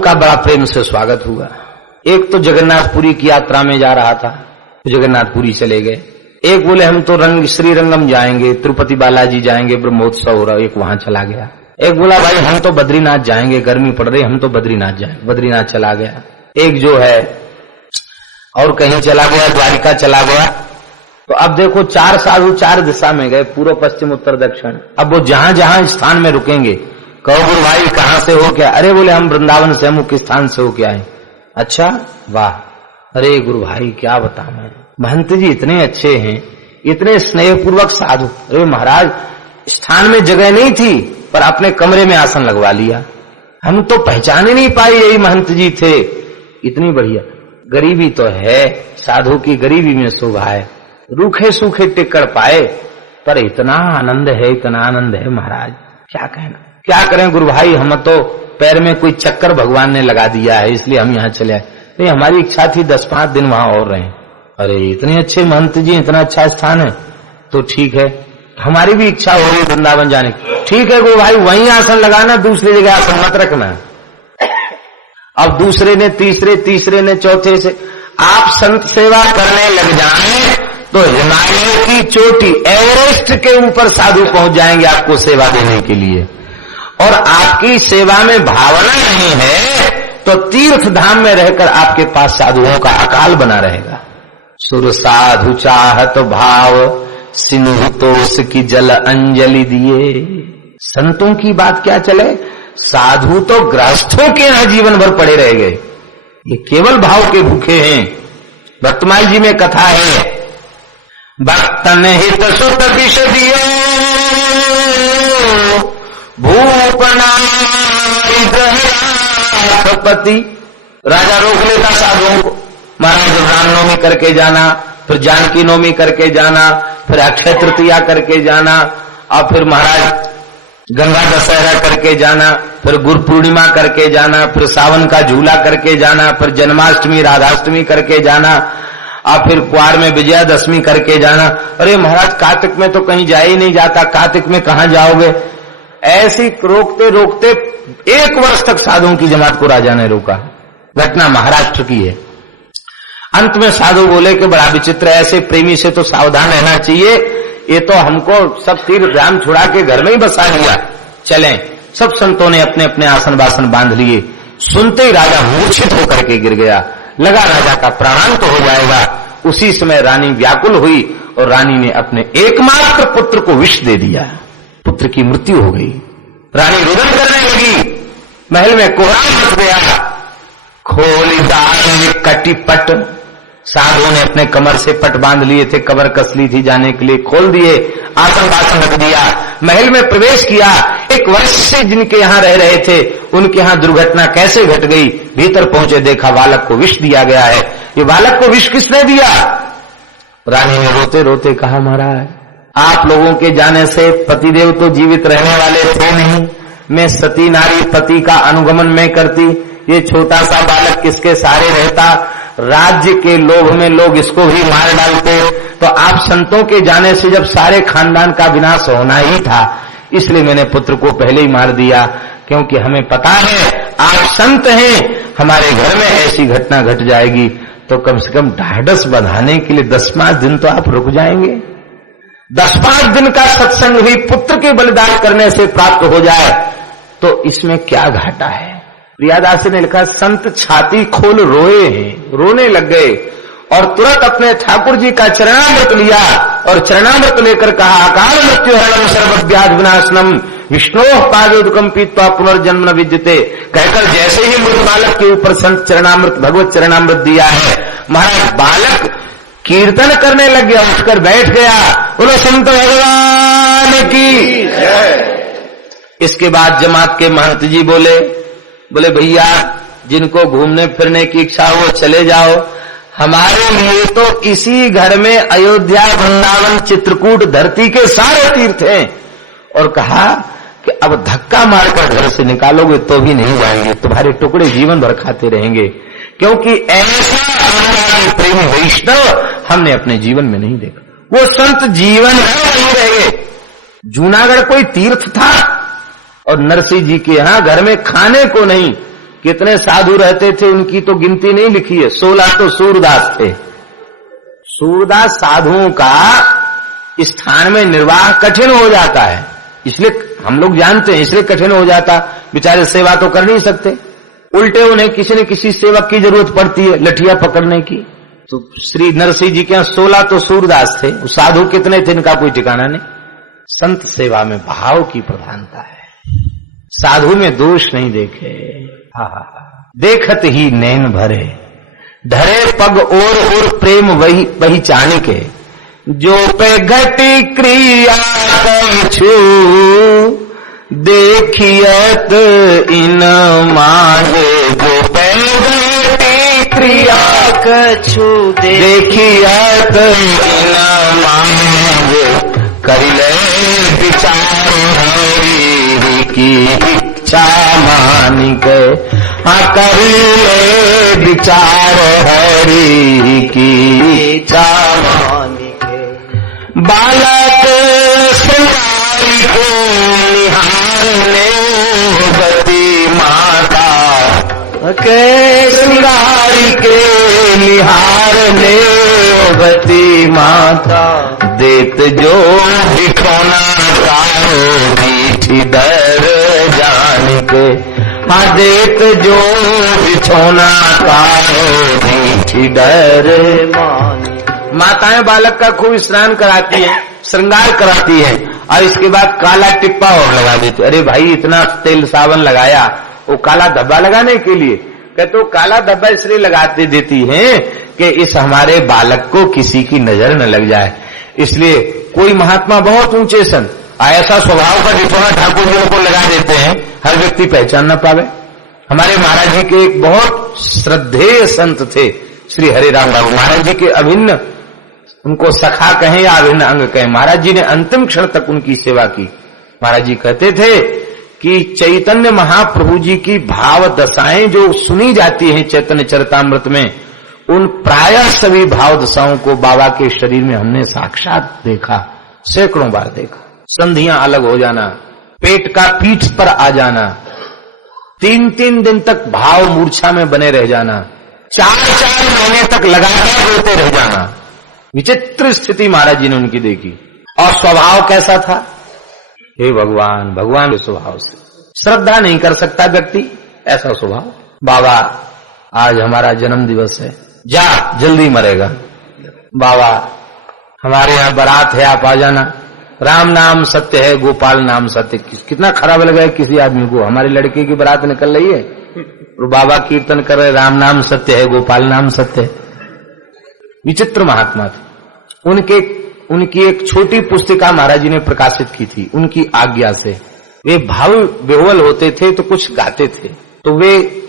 उनका बड़ा प्रेम से स्वागत हुआ। एक तो जगन्नाथपुरी की यात्रा में जा रहा था, तो जगन्नाथपुरी चले गए। एक बोले हम तो श्रीरंगम जाएंगे, तिरुपति बालाजी जाएंगे, ब्रह्मोत्सव हो रहा, एक वहां चला गया। एक बोला भाई हम तो बद्रीनाथ जाएंगे, गर्मी पड़ रही, हम तो बद्रीनाथ जाएंगे, बद्रीनाथ चला गया। एक जो है और कहीं चला गया, द्वारिका चला गया। तो अब देखो 4 साधु 4 दिशा में गए, पूर्व पश्चिम उत्तर दक्षिण। अब वो जहां जहां स्थान में रुकेंगे, कहो गुरु भाई कहां से हो क्या? अरे बोले हम वृंदावन से, मुख्य स्थान से हो क्या है। अच्छा वाह, अरे गुरु भाई क्या बताऊं मैं, महंत जी इतने अच्छे हैं, इतने स्नेहपूर्वक साधु। अरे महाराज स्थान में जगह नहीं थी पर अपने कमरे में आसन लगवा लिया, हम तो पहचान ही नहीं पाए यही महंत जी थे। इतनी बढ़िया गरीबी तो है, साधु की गरीबी में शोभा है, रूखे सूखे टिकड़ पाए, पर इतना आनंद है, इतना आनंद है महाराज क्या कहना। क्या करें गुरु भाई, हम तो पैर में कोई चक्कर भगवान ने लगा दिया है, इसलिए हम यहाँ चले आए। नहीं हमारी इच्छा थी 10-5 दिन वहां और रहें। अरे इतने अच्छे महंत जी, इतना अच्छा स्थान है, तो ठीक है हमारी भी इच्छा हो रही वृंदावन जाने की। ठीक है गुरु भाई वहीं आसन लगाना, दूसरी जगह आसन मत रखना। अब दूसरे ने तीसरे ने चौथे से आप संत सेवा करने लग जाएं तो हिमालय की चोटी एवरेस्ट के ऊपर साधु पहुंच जाएंगे आपको सेवा देने के लिए। और आपकी सेवा में भावना नहीं है तो तीर्थ धाम में रहकर आपके पास साधुओं का अकाल बना रहेगा। सुर साधु चाहत भाव सिंधु तोष की जल अंजलि दिए। संतों की बात क्या चले, साधु तो गृहस्थों के यहां जीवन भर पड़े रह गए, ये केवल भाव के भूखे हैं। भक्तमाल जी में कथा है, भक्तन हित सुत विष दियो भूपति। राजा रोक लेता साधुओं को, महाराज रामनवमी करके जाना, फिर जानकी नवमी करके जाना, फिर अक्षय तृतीया करके जाना, और फिर महाराज गंगा दशहरा करके जाना, फिर गुरु पूर्णिमा करके जाना, फिर सावन का झूला करके जाना, फिर जन्माष्टमी राधाष्टमी करके जाना, और फिर क्वार में विजयादशमी करके जाना। अरे महाराज कार्तिक में तो कहीं जा ही नहीं जाता, कार्तिक में कहां जाओगे। ऐसी रोकते रोकते 1 वर्ष तक साधुओं की जमात को राजा ने रोका। घटना महाराष्ट्र की है। अंत में साधु बोले कि बड़ा विचित्र, ऐसे प्रेमी से तो सावधान रहना चाहिए, ये तो हमको सब तीर्थ धाम छुड़ा के घर में ही बसा लिया, चलें। सब संतों ने अपने अपने आसन बासन बांध लिए। सुनते ही राजा मूर्छित होकर के गिर गया, लगा राजा का प्राणांत हो जाएगा। उसी समय रानी व्याकुल हुई और रानी ने अपने एकमात्र पुत्र को विष दे दिया, पुत्र की मृत्यु हो गई। रानी रुदन करने लगी, महल में कोहराम मच गया। खोली दार कटी पट, साधुओं ने अपने कमर से पट बांध लिए थे, कमर कस ली थी जाने के लिए, खोल दिए, आसन बासन रख दिया, महल में प्रवेश किया। 1 वर्ष से जिनके यहाँ रह रहे थे उनके यहाँ दुर्घटना कैसे घट गई। भीतर पहुंचे, देखा बालक को विष दिया गया है। ये बालक को विष किसने दिया? रानी ने रोते रोते कहा महाराज आप लोगों के जाने से पतिदेव तो जीवित रहने वाले थे नहीं, मैं सती नारी पति का अनुगमन में करती, ये छोटा सा बालक किसके सहारे रहता, राज्य के लोभ में लोग इसको भी मार डालते। तो आप संतों के जाने से जब सारे खानदान का विनाश होना ही था, इसलिए मैंने पुत्र को पहले ही मार दिया, क्योंकि हमें पता है आप संत हैं, हमारे घर में ऐसी घटना घट जाएगी तो कम से कम ढाढ़स बंधाने के लिए 10-5 दिन तो आप रुक जाएंगे। 10-5 दिन का सत्संग भी पुत्र के बलिदान करने से प्राप्त हो जाए तो इसमें क्या घाटा है। प्रियादास ने लिखा, संत छाती खोल रोए हैं, रोने लग गए और तुरंत अपने ठाकुर जी का चरणामृत लिया और चरणामृत लेकर कहा, अकाल मृत्यु हरणम सर्वव्याधि विनाशनम विष्णु पादोदकम पीत्वा पुनर्जन्म न विद्यते। कहकर जैसे ही मृत बालक के ऊपर संत चरणामृत भगवत चरणामृत दिया है, महाराज बालक कीर्तन करने लग गया, उठकर बैठ गया। बोलो संत भगवान की जय। इसके बाद जमात के महंत जी बोले भैया जिनको घूमने फिरने की इच्छा हो चले जाओ, हमारे लिए तो इसी घर में अयोध्या वृंदावन चित्रकूट धरती के सारे तीर्थ हैं। और कहा कि अब धक्का मारकर घर से निकालोगे तो भी नहीं जाएंगे, तुम्हारे टुकड़े जीवन भर खाते रहेंगे, क्योंकि ऐसा प्रेमी वैष्णव हमने अपने जीवन में नहीं देखा। वो संत जीवन भर नहीं रहे। जूनागढ़ कोई तीर्थ था और नरसिंह जी के यहां घर में खाने को नहीं, कितने साधु रहते थे उनकी तो गिनती नहीं लिखी है। 16 तो सूरदास थे। सूरदास साधुओं का स्थान में निर्वाह कठिन हो जाता है, इसलिए हम लोग जानते हैं, इसलिए कठिन हो जाता। बेचारे सेवा तो कर नहीं सकते, उल्टे उन्हें किसी न किसी सेवक की जरूरत पड़ती है लठिया पकड़ने की। तो श्री नरसिंह जी के यहाँ 16 तो सूरदास थे, साधु कितने थे इनका कोई ठिकाना नहीं। संत सेवा में भाव की प्रधानता है, साधु में दोष नहीं देखे। देखत ही नैन भरे, धरे पग और प्रेम वही पहचान के, जो पे घटी क्रिया कछु, देखियत इन मांगे। जो पे घटी क्रिया कछु, देखियत इन मांगे। कर ले विचार हरि की इच्छा मान के, कर ले विचार हरि की इच्छा मान के। बालक श्रृंगारी को निहारने गति माता के, श्रृंगारी के निहारने गति माता। देत जो बिठोना कारो मीठी दर जान के, देत जो बिछोना कारो मीठी डर मान। माताएं बालक का खूब स्नान कराती हैं, श्रृंगार कराती हैं और इसके बाद काला टिप्पा और लगा देते। अरे भाई इतना तेल सावन लगाया, वो काला धब्बा लगाने के लिए? कहते तो काला धब्बा इसलिए लगाते देती हैं कि इस हमारे बालक को किसी की नजर न लग जाए। इसलिए कोई महात्मा बहुत ऊंचे सन ऐसा स्वभाव का डिठौना ठाकुर जी को लगा देते हैं, हर व्यक्ति पहचान न पावे। हमारे महाराज जी के एक बहुत श्रद्धेय संत थे श्री हरिराम बाबू महाराज जी के अभिन्न, उनको सखा कहें या अभिन्न अंग कहें। महाराज जी ने अंतिम क्षण तक उनकी सेवा की। महाराज जी कहते थे कि चैतन्य महाप्रभु जी की भाव दशाएं जो सुनी जाती हैं चैतन्य चरितामृत में, उन प्रायः सभी भाव दशाओं को बाबा के शरीर में हमने साक्षात देखा, सैकड़ों बार देखा। संधियां अलग हो जाना, पेट का पीठ पर आ जाना, 3-3 दिन तक भाव मूर्छा में बने रह जाना, 4-4 महीने तक लगातार रोते रह जाना। विचित्र स्थिति महाराज जी ने उनकी देखी। और स्वभाव कैसा था? हे भगवान, भगवान के स्वभाव से श्रद्धा नहीं कर सकता व्यक्ति, ऐसा स्वभाव। बाबा आज हमारा जन्म दिवस है, जा जल्दी मरेगा। बाबा हमारे यहाँ बारात है, आप आ जाना। राम नाम सत्य है, गोपाल नाम सत्य। कितना खराब लगा है किसी आदमी को, हमारे लड़के की बारात निकल रही है और बाबा कीर्तन कर रहे, राम नाम सत्य है, गोपाल नाम सत्य है। विचित्र महात्मा थे। उनकी एक छोटी पुस्तिका महाराज जी ने प्रकाशित की थी उनकी आज्ञा से। वे भाव विह्वल होते थे तो कुछ गाते थे, तो वे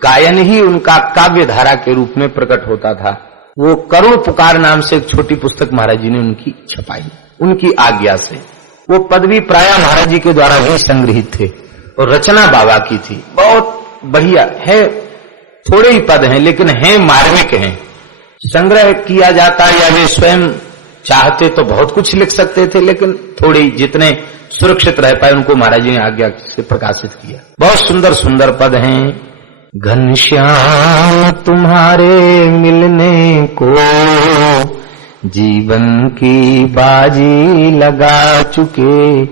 गायन ही उनका काव्य धारा के रूप में प्रकट होता था। वो करुण पुकार नाम से एक छोटी पुस्तक महाराज जी ने उनकी छपाई, उनकी आज्ञा से। वो पदवी प्रायः महाराज जी के द्वारा ही संग्रहित थे और रचना बाबा की थी। बहुत बढ़िया है, थोड़े ही पद हैं लेकिन हैं मार्मिक हैं। संग्रह किया जाता या वे स्वयं चाहते तो बहुत कुछ लिख सकते थे, लेकिन थोड़ी जितने सुरक्षित रह पाए उनको महाराज जी ने आज्ञा से प्रकाशित किया। बहुत सुंदर सुंदर पद हैं। घनश्याम तुम्हारे मिलने को जीवन की बाजी लगा चुके,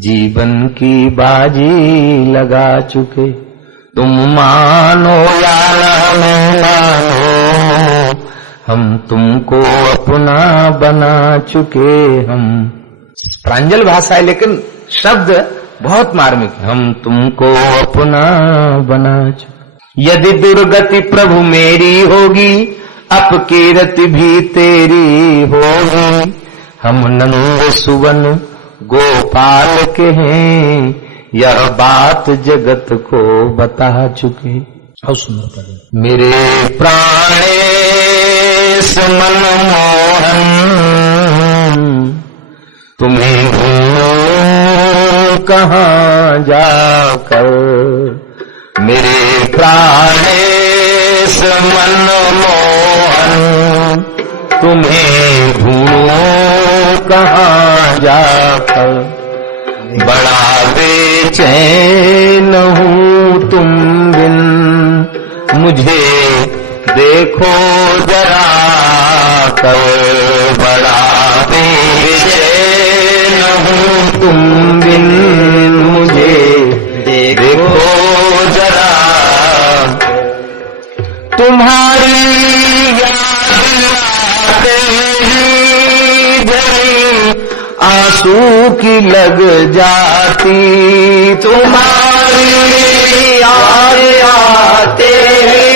जीवन की बाजी लगा चुके। तुम मानो या न मानो, हम तुमको अपना बना चुके। हम प्रांजल भाषा है लेकिन शब्द बहुत मार्मिक है। हम तुमको अपना बना चुके। यदि दुर्गति प्रभु मेरी होगी, अपकीर्ति भी तेरी होगी। हम नंद सुवन गोपाल के हैं, यह बात जगत को बता चुके। और सुनो पढ़े। मेरे प्राणेश मनमोहन, तुम्हें ढूंढूं कहाँ जाकर। मेरे प्राणेश मनमोहन, तुम्हें ढूंढूं कहाँ जाकर। बड़ा बेचैन हूँ तुम बिन मुझे देखो जरा कर, बड़ा बेचैन हूँ तुम बिन, मुझे देखो जरा। तुम्हारी याद आते ही जरी आंसू की लग जाती, तुम्हारी याद आते ही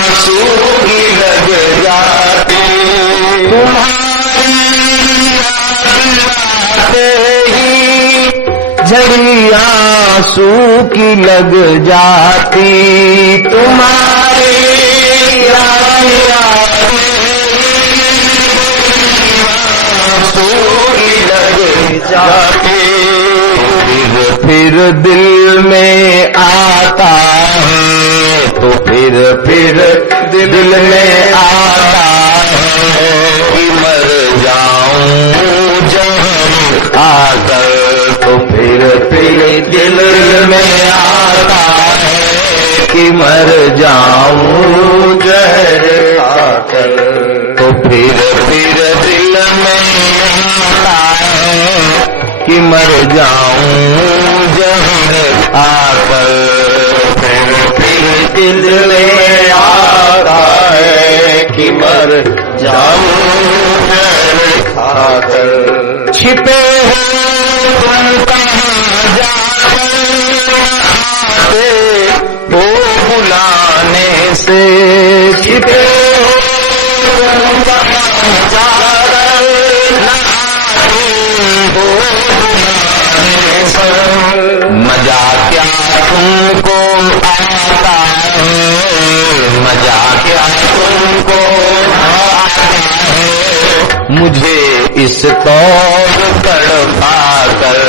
आंसू की लग जाती, तुम्हारी याद आते ही झड़ी आंसू की लग जाती, तुम्हारी याद आंसू की लग जाती। फिर दिल में आता है, तो फिर दिल में आता है कि मर जाऊं जहर खाकर, तो फिर दिल में आता है कि मर जाऊं जहर खाकर, तो फिर दिल में आता है कि मर जाऊं जहर खाकर, फिर दिल में आता है कि मर जाऊं जहर खाकर। छिपे हो तुम कहाँ जाते हो बुलाने से, छिपे हो तुम कहाँ जाते हो बुलाने से, मजा क्या तुमको आता है, मजा क्या तुमको आता है, मुझे इस तौर तड़पा कर,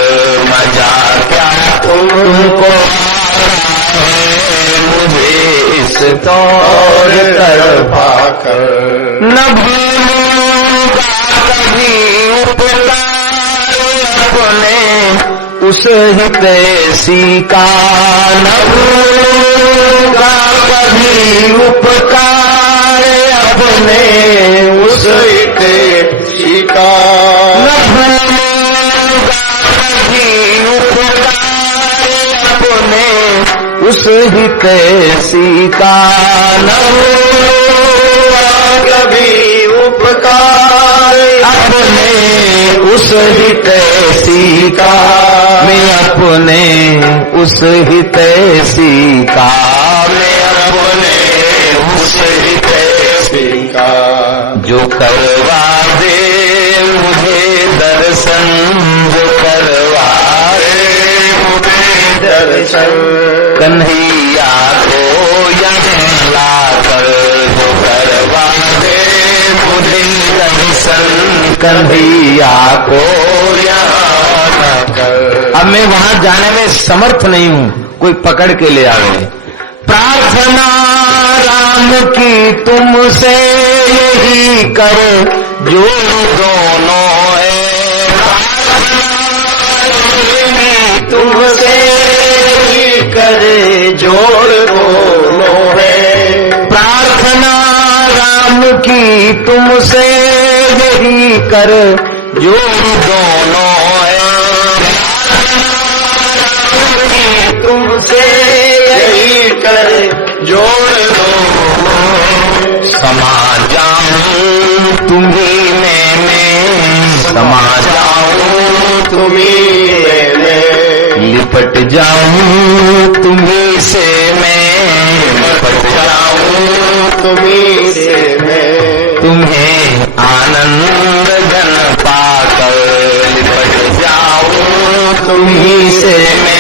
मजा क्या तुमको आता है, मुझे इस तौर तड़पा कर। न भूलूंगा कभी उपकार अपने उस हितैषी का, न भूलूंगा कभी उपकार अपने उस हितैषी का, न भूलूंगा कभी उपकार अपने उस हितैषी का, न भूलूंगा कभी उपकार अपने उस हितैषी का, मैं अपने उस हितैषी का, मैं अपने उस हितैषी का, जो करवा दे मुझे दर्शन, जो करवा दे मुझे दर्शन, कन्हैया को यहाँ लाकर, जो करवा दे मुझे दर्शन, कन्हैया को यहाँ लाकर। अब मैं वहां जाने में समर्थ नहीं हूं, कोई पकड़ के ले आवे। प्रार्थना राम की तुमसे यही कर, जो दोनों है, तुमसे यही करे जोड़ दोनों है, प्रार्थना राम की तुमसे यही कर, जोड़ दोनों है, तुमसे यही कर जोड़ दोनों, समा जाऊं तुम्ही में समा जाऊं तुम्ही में, लिपट जाऊं तुम्ही से मैं, लिपट जाऊं तुम्ही से मैं, तुम्हें आनंद घन पाकर, लिपट जाऊं तुम्ही से मैं,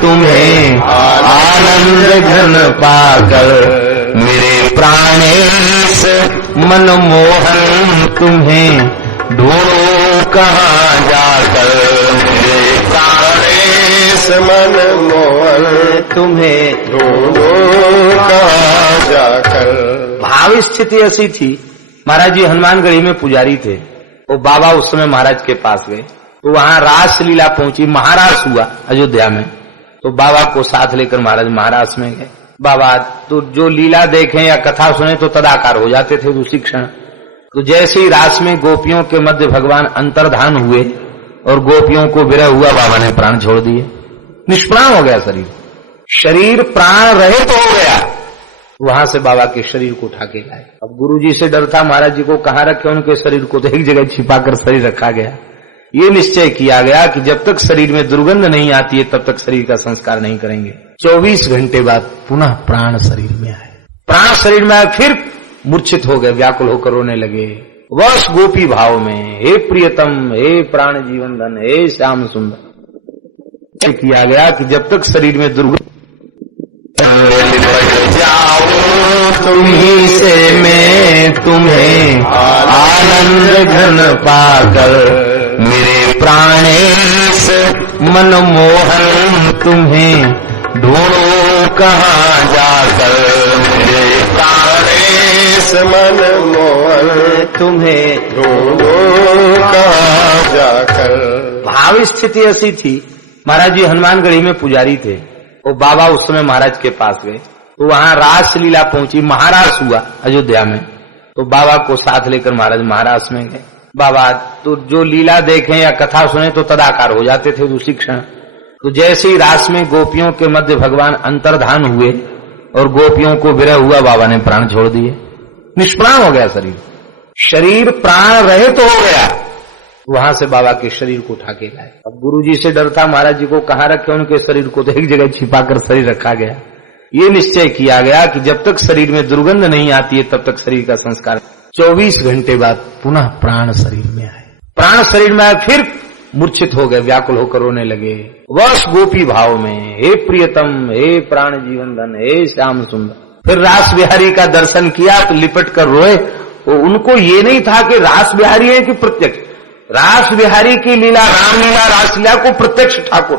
तुम्हें आनंद घन पाकर, मेरे प्राणेश मनमोहन तुम्हें ढूंढूं कहाँ जाकर, मेरे प्राणेश मनमोहन तुम्हें ढूंढूं कहाँ जाकर। भाव स्थिति ऐसी थी, महाराज जी हनुमानगढ़ी में पुजारी थे, वो बाबा उस समय महाराज के पास गए, तो वहां रास लीला पहुंची, महारास हुआ अयोध्या में, तो बाबा को साथ लेकर महाराज महाराज में गए। बाबा तो जो लीला देखें या कथा सुने तो तदाकार हो जाते थे उसी क्षण। तो जैसे ही रास में गोपियों के मध्य भगवान अंतर्धान हुए और गोपियों को विरह हुआ, बाबा ने प्राण छोड़ दिए, निष्प्राण हो गया शरीर। शरीर प्राण रहित हो गया। वहां से बाबा के शरीर को उठा के लाए। अब गुरुजी से डर था, महाराज जी को कहाँ रखे उनके शरीर को, तो एक जगह छिपाकर शरीर रखा गया। ये निश्चय किया गया कि जब तक शरीर में दुर्गंध नहीं आती है तब तक शरीर का संस्कार नहीं करेंगे। 24 घंटे बाद पुनः प्राण शरीर में आए। प्राण शरीर में आए, फिर मूर्छित हो गए, व्याकुल होकर रोने लगे बस गोपी भाव में, हे प्रियतम, हे प्राण जीवन धन, हे श्याम सुंदर। किया गया कि जब तक शरीर में दुर्गंध जाऊं तुम्ही से मैं तुम्हें आनंद घन पाकर, मेरे प्राणेश मनमोहन तुम्हें ढूंढो कहाँ जाकर, मेरे प्राणेश मनमोहन तुम्हें ढूंढो कहाँ जाकर। भाव स्थिति ऐसी थी, महाराज जी हनुमानगढ़ी में पुजारी थे। वो बाबा उस समय महाराज के पास गए तो वहां रास लीला पहुंची, महाराज हुआ अयोध्या में। तो बाबा को साथ लेकर महाराज महाराज में गए। बाबा तो जो लीला देखें या कथा सुने तो तदाकार हो जाते थे उसी क्षण। तो जैसे ही रास में गोपियों के मध्य भगवान अंतर्धान हुए और गोपियों को विरह हुआ, बाबा ने प्राण छोड़ दिए, निष्प्राण हो गया शरीर। शरीर प्राण रहित हो गया। वहां से बाबा के शरीर को उठा के लाए। अब गुरुजी से डर था, महाराज जी को कहाँ रखे उनके शरीर को, तो एक जगह छिपाकर शरीर रखा गया। ये निश्चय किया गया कि जब तक शरीर में दुर्गंध नहीं आती है तब तक शरीर का संस्कार। 24 घंटे बाद पुनः प्राण शरीर में आए। प्राण शरीर में आए, फिर मूर्छित हो गए, व्याकुल होकर रोने लगे बस गोपी भाव में, हे प्रियतम, हे प्राण जीवन धन, हे श्याम सुंदर। फिर रास बिहारी का दर्शन किया तो लिपट कर रोए। उनको ये नहीं था कि रास बिहारी है कि प्रत्यक्ष। रास बिहारी की लीला, रामलीला, रासलीला को प्रत्यक्ष ठाकुर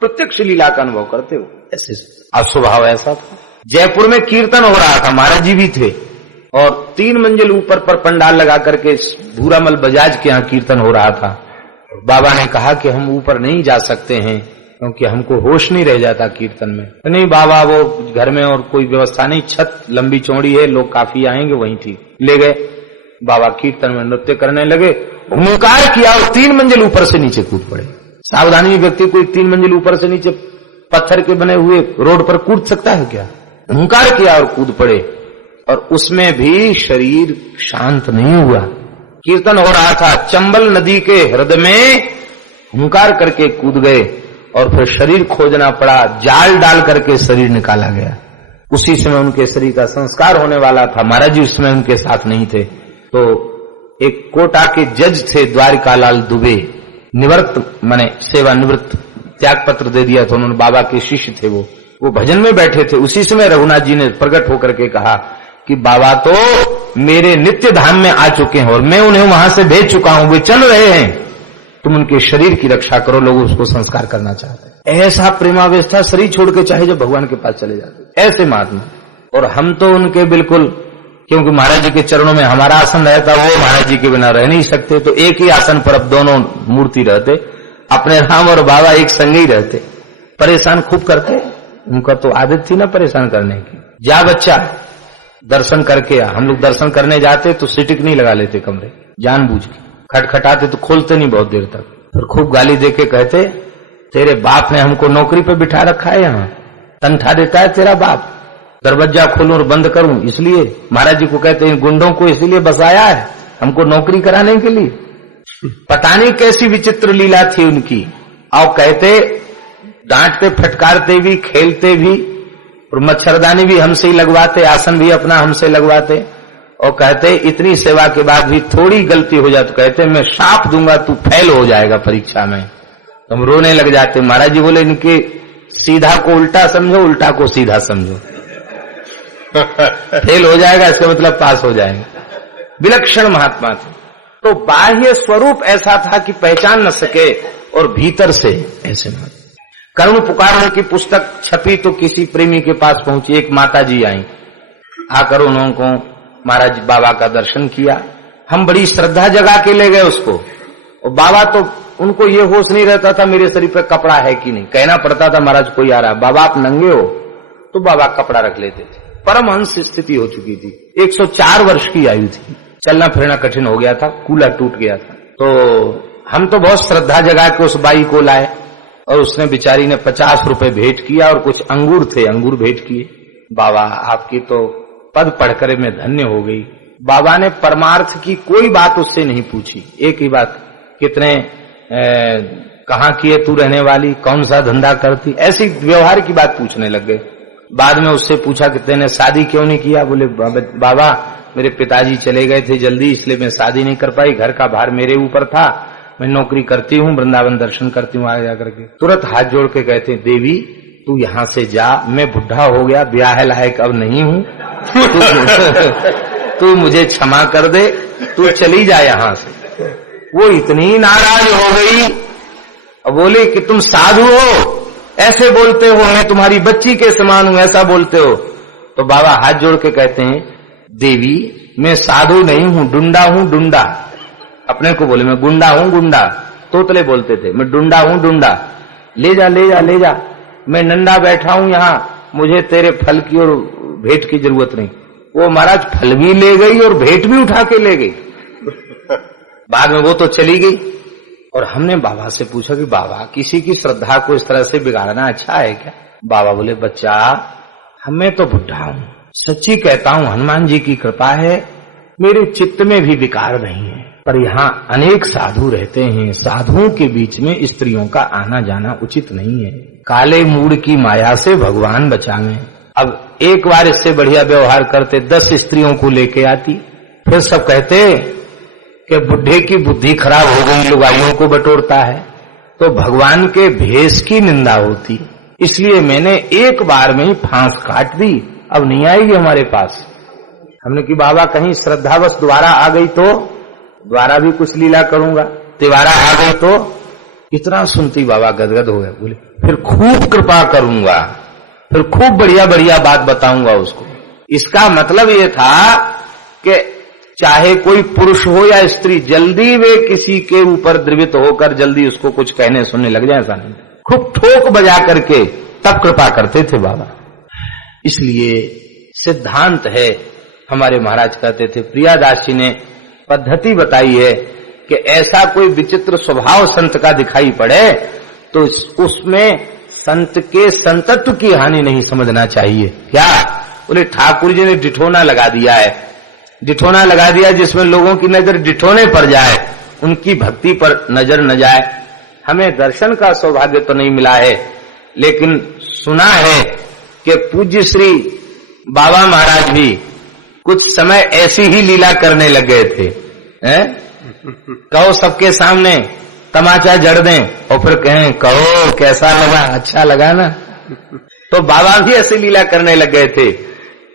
प्रत्यक्ष लीला का अनुभव करते हो, ऐसे अब स्वभाव ऐसा था। जयपुर में कीर्तन हो रहा था, महाराज जी भी थे और 3 मंजिल ऊपर पर पंडाल लगा करके भूरामल बजाज के यहाँ कीर्तन हो रहा था। बाबा ने कहा कि हम ऊपर नहीं जा सकते हैं क्योंकि हमको होश नहीं रह जाता कीर्तन में। नहीं बाबा, वो घर में और कोई व्यवस्था नहीं, छत लंबी चौड़ी है, लोग काफी आएंगे, वहीं ठीक। ले गए बाबा, कीर्तन में नृत्य करने लगे, हुंकार किया और 3 मंजिल ऊपर से नीचे कूद पड़े। सावधानी व्यक्ति कोई 3 मंजिल ऊपर से नीचे पत्थर के बने हुए रोड पर कूद सकता है क्या? हुंकार किया और कूद पड़े। और उसमें भी शरीर शांत नहीं हुआ। कीर्तन हो रहा था, चंबल नदी के हृदय में हुंकार करके कूद गए और फिर शरीर खोजना पड़ा। जाल डाल करके शरीर निकाला गया। उसी समय उनके शरीर का संस्कार होने वाला था। महाराज जी उस समय उनके साथ नहीं थे। तो एक कोटा के जज थे द्वारिकालाल दुबे, निवृत्त माने सेवानिवृत्त, त्याग पत्र दे दिया था उन्होंने। बाबा के शिष्य थे वो भजन में बैठे थे। उसी समय रघुनाथ जी ने प्रकट होकर के कहा कि बाबा तो मेरे नित्य धाम में आ चुके हैं और मैं उन्हें वहां से भेज चुका हूं, वे चल रहे हैं, तुम उनके शरीर की रक्षा करो। लोग उसको संस्कार करना चाहते हैं। ऐसा प्रेमावेश था, शरीर छोड़ के चाहे जब भगवान के पास चले जाते, ऐसे महात्मा। और हम तो उनके बिल्कुल, क्योंकि महाराज जी के चरणों में हमारा आसन रहता, वो महाराज जी के बिना रह नहीं सकते। तो एक ही आसन पर अब दोनों मूर्ति रहते, अपने राम और बाबा एक संग ही रहते। परेशान खूब करते, उनका तो आदत थी ना परेशान करने की। जा बच्चा दर्शन करके आ। हम लोग दर्शन करने जाते तो सिटिक नहीं लगा लेते कमरे, जानबूझ के खटखटाते तो खोलते नहीं बहुत देर तक। फिर खूब गाली देके कहते, तेरे बाप ने हमको नौकरी पे बिठा रखा है, यहाँ तनख्वाह देता है तेरा बाप, दरवाजा खोलूं और बंद करूं इसलिए। महाराज जी को कहते हैं गुंडों को इसलिए बसाया है हमको नौकरी कराने के लिए। पता नहीं कैसी विचित्र लीला थी उनकी। और कहते, डांटते फटकारते भी, खेलते भी, और मच्छरदानी भी हमसे ही लगवाते, आसन भी अपना हमसे लगवाते। और कहते इतनी सेवा के बाद भी थोड़ी गलती हो जाए तो कहते मैं शाप दूंगा, तू फेल हो जाएगा परीक्षा में। हम रोने लग जाते। महाराज जी बोले इनके सीधा को उल्टा समझो, उल्टा को सीधा समझो। फेल हो जाएगा इसका मतलब पास हो जाएगा। विलक्षण महात्मा थे। तो बाह्य स्वरूप ऐसा था कि पहचान न सके और भीतर से ऐसे महात्मा। करुण पुकारने की पुस्तक छपी तो किसी प्रेमी के पास पहुंची। एक माता जी आई, आकर उन्होंने को महाराज बाबा का दर्शन किया। हम बड़ी श्रद्धा जगा के ले गए उसको। और बाबा तो उनको ये होश नहीं रहता था मेरे शरीर पे कपड़ा है कि नहीं। कहना पड़ता था महाराज कोई आ रहा है, बाबा आप नंगे हो, तो बाबा कपड़ा रख लेते थे। परमहंस स्थिति हो चुकी थी। 104 वर्ष की आयु थी। चलना फिरना कठिन हो गया था, कूल्हा टूट गया था। तो हम तो बहुत श्रद्धा जगा के उस बाई को लाए और उसने बेचारी ने 50 रुपए भेंट किया और कुछ अंगूर थे, अंगूर भेंट किए। बाबा आपकी तो पद पढ़कर मैं धन्य हो गई। बाबा ने परमार्थ की कोई बात उससे नहीं पूछी, एक ही बात, कितने कहाँ की है तू रहने वाली, कौन सा धंधा करती, ऐसी व्यवहार की बात पूछने लग गए। बाद में उससे पूछा कि तेने शादी क्यों नहीं किया? बोले बाबा मेरे पिताजी चले गए थे जल्दी, इसलिए मैं शादी नहीं कर पाई, घर का भार मेरे ऊपर था, मैं नौकरी करती हूँ, वृंदावन दर्शन करती हूँ आगे जाकर के। तुरंत हाथ जोड़ के कहते हैं देवी तू यहाँ से जा, मैं बुढ़ा हो गया, ब्याह लायक अब नहीं हूँ, तू मुझे क्षमा कर दे, तू चली जा यहाँ से। वो इतनी नाराज हो गई, बोले कि तुम साधु हो, ऐसे बोलते हो, मैं तुम्हारी बच्ची के समान हूं, ऐसा बोलते हो। तो बाबा हाथ जोड़ के कहते हैं देवी मैं साधु नहीं हूं, डुंडा हूं, डुंडा। अपने को बोले मैं गुंडा हूं, गुंडा। तोतले बोलते थे, मैं डुंडा हूं, डुंडा। ले जा ले जा ले जा, मैं नंदा बैठा हूं यहाँ, मुझे तेरे फल की और भेंट की जरूरत नहीं। वो महाराज फल भी ले गई और भेंट भी उठा के ले गई। बाद में वो तो चली गई। और हमने बाबा से पूछा कि बाबा किसी की श्रद्धा को इस तरह से बिगाड़ना अच्छा है क्या? बाबा बोले बच्चा मैं तो बुढ़ा हूं, सच्ची कहता हूं, हनुमान जी की कृपा है, मेरे चित्त में भी विकार नहीं है, पर यहाँ अनेक साधु रहते हैं, साधुओं के बीच में स्त्रियों का आना जाना उचित नहीं है। काले मूड की माया से भगवान बचावे। अब एक बार इससे बढ़िया व्यवहार करते 10 स्त्रियों को लेके आती, फिर सब कहते कि बुढ़े की बुद्धि खराब हो गई, लुगाइयों को बटोरता है, तो भगवान के भेष की निंदा होती। इसलिए मैंने एक बार में ही फांस काट दी, अब नहीं आएगी हमारे पास। हमने कि बाबा कहीं श्रद्धावश द्वारा आ गई तो द्वारा भी कुछ लीला करूंगा, तिवारा आ गई तो। इतना सुनती बाबा गदगद हो गए, बोले फिर खूब कृपा करूंगा, फिर खूब बढ़िया बढ़िया बात बताऊंगा उसको। इसका मतलब ये था कि चाहे कोई पुरुष हो या स्त्री, जल्दी वे किसी के ऊपर द्रवित होकर जल्दी उसको कुछ कहने सुनने लग जाए, ऐसा नहीं। खूब ठोक बजा करके तब कृपा करते थे बाबा। इसलिए सिद्धांत है, हमारे महाराज कहते थे, प्रियादास जी ने पद्धति बताई है कि ऐसा कोई विचित्र स्वभाव संत का दिखाई पड़े तो उसमें संत के संतत्व की हानि नहीं समझना चाहिए। क्या? बोले ठाकुर जी ने डिठोना लगा दिया है, डिठोना लगा दिया जिसमें लोगों की नजर डिठोने पर जाए, उनकी भक्ति पर नजर न जाए। हमें दर्शन का सौभाग्य तो नहीं मिला है, लेकिन सुना है कि पूज्य श्री बाबा महाराज भी कुछ समय ऐसी ही लीला करने लग गए थे। कहो सबके सामने तमाचा जड़ दें और फिर कहें कहो कैसा लगा, अच्छा लगा ना। तो बाबा भी ऐसी लीला करने लग गए थे।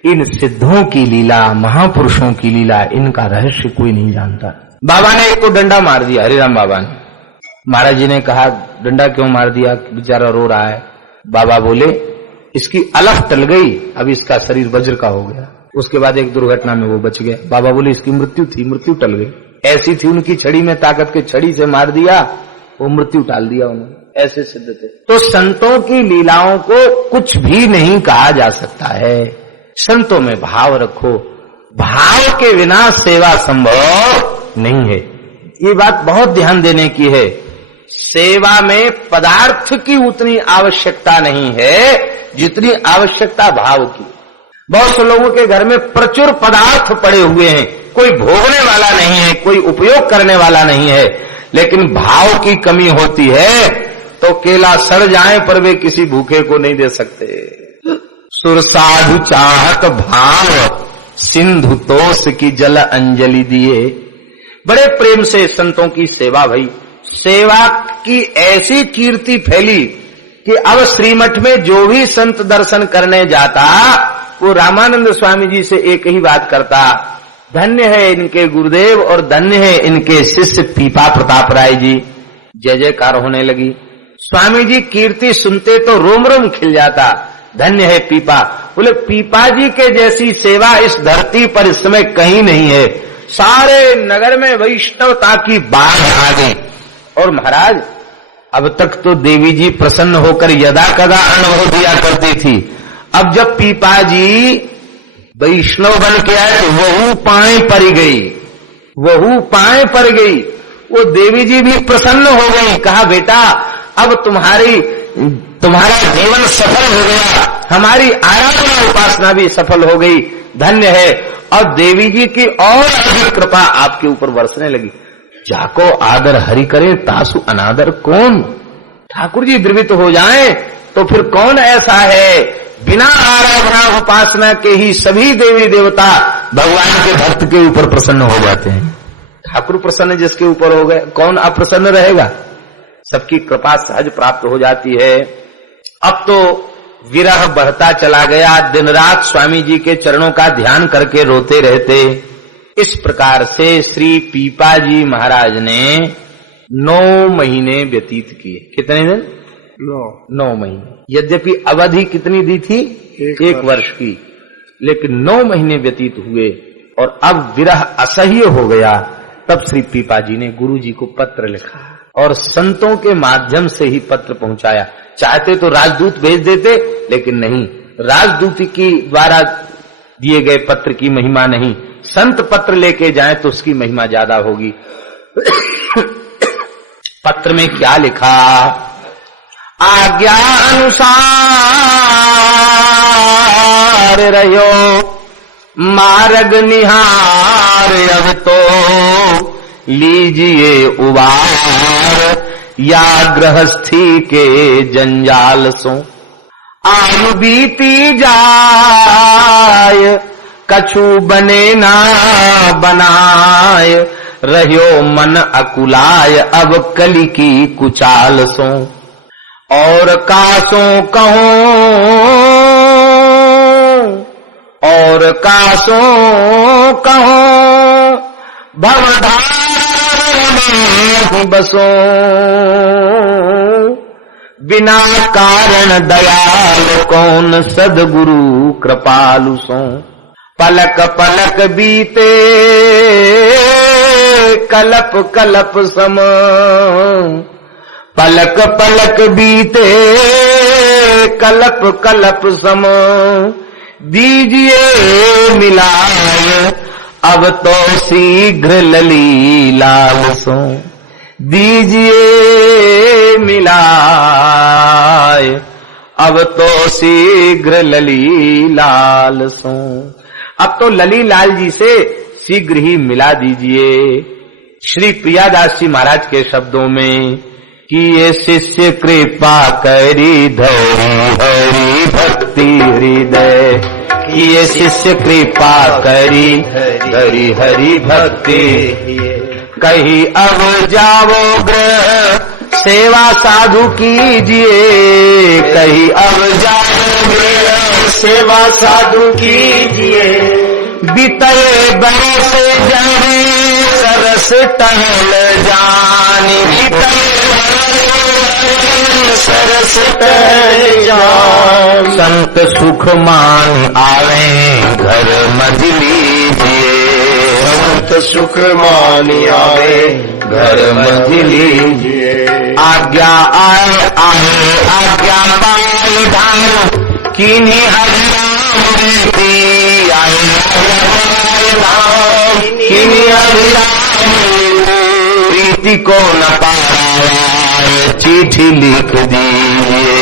इन सिद्धों की लीला, महापुरुषों की लीला, इनका रहस्य कोई नहीं जानता। बाबा ने एक को डंडा मार दिया, हरिराम बाबा ने। महाराज जी ने कहा डंडा क्यों मार दिया, बेचारा रो रहा है। बाबा बोले इसकी अलख टल गई, अब इसका शरीर वज्र का हो गया। उसके बाद एक दुर्घटना में वो बच गया। बाबा बोले इसकी मृत्यु थी, मृत्यु टल गई। ऐसी थी उनकी छड़ी में ताकत के, छड़ी से मार दिया, वो मृत्यु टाल दिया उन्होंने। ऐसे सिद्ध थे। तो संतों की लीलाओं को कुछ भी नहीं कहा जा सकता है। संतों में भाव रखो, भाव के बिना सेवा संभव नहीं है। ये बात बहुत ध्यान देने की है। सेवा में पदार्थ की उतनी आवश्यकता नहीं है जितनी आवश्यकता भाव की। बहुत से लोगों के घर में प्रचुर पदार्थ पड़े हुए हैं, कोई भोगने वाला नहीं है, कोई उपयोग करने वाला नहीं है, लेकिन भाव की कमी होती है तो केला सड़ जाए पर वे किसी भूखे को नहीं दे सकते। सुर साधु चाहत भाव, सिंधु तोष की जल अंजलि दिए। बड़े प्रेम से संतों की सेवा भई। सेवा की ऐसी कीर्ति फैली कि अब श्रीमठ में जो भी संत दर्शन करने जाता वो रामानंद स्वामी जी से एक ही बात करता, धन्य है इनके गुरुदेव और धन्य है इनके शिष्य पीपा प्रताप राय जी। जय जयकार होने लगी। स्वामी जी कीर्ति सुनते तो रोम रोम खिल जाता, धन्य है पीपा। बोले पीपा जी के जैसी सेवा इस धरती पर इस समय कहीं नहीं है। सारे नगर में वैष्णवता की बाढ़ आ गई। और महाराज अब तक तो देवी जी प्रसन्न होकर यदा कदा अनुभव दिया करती थी, अब जब पीपा जी वैष्णव बन के आए तो वहू पाए पड़ गई, वहू पाए पड़ गई। वो देवी जी भी प्रसन्न हो गई, कहा बेटा अब तुम्हारा जीवन सफल हो गया, हमारी आराधना उपासना भी सफल हो गई, धन्य है। और देवी जी की और अधिक कृपा आपके ऊपर बरसने लगी। जाको आदर हरि करे तासु अनादर कौन। ठाकुर जी द्रवित हो जाएं तो फिर कौन ऐसा है। बिना आराधना उपासना के ही सभी देवी देवता भगवान के भक्त के ऊपर प्रसन्न हो जाते हैं। ठाकुर प्रसन्न जिसके ऊपर हो गए, कौन अप्रसन्न रहेगा। सबकी कृपा सहज प्राप्त हो जाती है। अब तो विरह बढ़ता चला गया, दिन रात स्वामी जी के चरणों का ध्यान करके रोते रहते। इस प्रकार से श्री पीपा जी महाराज ने 9 महीने व्यतीत किए। कितने दिन? 9 महीने। यद्यपि अवधि कितनी दी थी? 1 वर्ष की, लेकिन 9 महीने व्यतीत हुए और अब विरह असह्य हो गया। तब श्री पीपा जी ने गुरु जी को पत्र लिखा और संतों के माध्यम से ही पत्र पहुंचाया। चाहते तो राजदूत भेज देते, लेकिन नहीं, राजदूत की द्वारा दिए गए पत्र की महिमा नहीं, संत पत्र लेके जाएं तो उसकी महिमा ज्यादा होगी। पत्र में क्या लिखा? आज्ञा अनुसार रहो मार्ग निहार, अब तो लीजिए उबार या गृहस्थी के जंजाल सो। आयु बीती जाय कछु बने ना बनाय, रह्यो मन अकुलाय अब कली की कुचाल सो। और कासों कहो और कासों कहो भवधार में बसो, बिना कारण दयाल कौन सदगुरु कृपालु सो। पलक पलक बीते कलप कलप सम, पलक पलक बीते कलप कलप सम, दीजिए मिलाए अब तो शीघ्र लली लाल सो। दीजिए मिलाए अब तो शीघ्र लली लाल सो। अब तो लली लाल जी से शीघ्र ही मिला दीजिए। श्री प्रियादास जी महाराज के शब्दों में कि ये शिष्य कृपा करी धरी हरि भक्ति हृदय, कि ये शिष्य कृपा करी धरी हरि भक्ति। कहीं अब जाओ ग्रह सेवा साधु कीजिए, कहीं अब जाओ ग्रह सेवा साधु कीजिए। बीते बरस जाने सरस टहल जानी, सरस टहल जान। संत सुख मान आवे घर मज लीजिए, संत सुख मान आवे घर मज लीजिए। आज्ञा आए आए आज्ञा पाई धाम, किन्हीं हरिनाम आए किन्हीं हरिनाम। प्रीति को न पाया चिट्ठी लिख दीजिए,